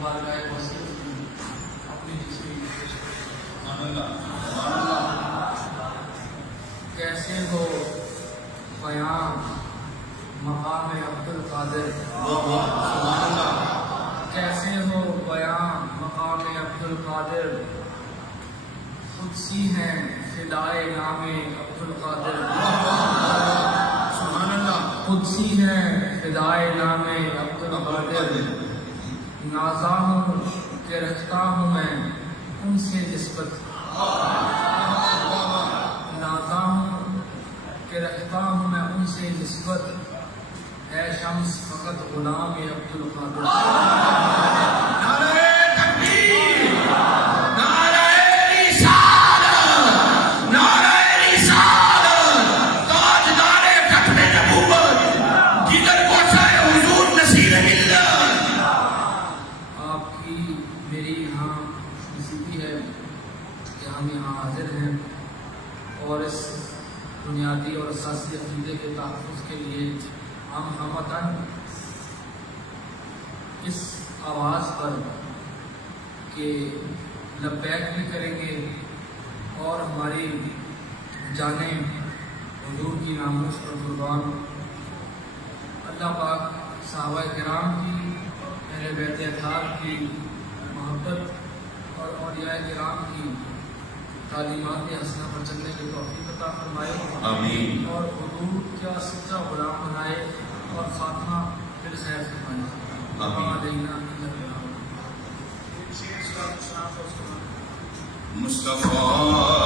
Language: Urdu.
بارگاہ وسیع اپنی جسمی کیسے ہو بیان مقام عبد القادر، کیسے ہو بیان مقام عبد القادر، قدسی ہیں فدائے نام عبد القادر، قدسی ہیں فدائے نام عبد القادر، نازا ہوں کہ رکھتا ہوں میں ان سے نسبت، نازا ہوں کہ رکھتا ہوں میں ان سے نسبت، ہے شمس فقط غلام عبد القادر۔ ہم یہاں حاضر ہیں اور اس بنیادی اور اساسی عقیدے کے تحفظ کے لیے ہم ہمتاً اس آواز پر کہ لبیک بھی کریں گے اور ہماری جانیں حضور کی ناموس پر قربان۔ اللہ پاک صحابہ کرام کی، اہل بیت اطہار کی محبت اور اولیاء کرام کی تعلیمات حسنہ پر چلنے کی توفیق عطا فرمائے، آمین، اور حضور کا سچا غلام بنائے اور خاتمہ پھر خیر فرمائے، آمین۔ مصطفیٰ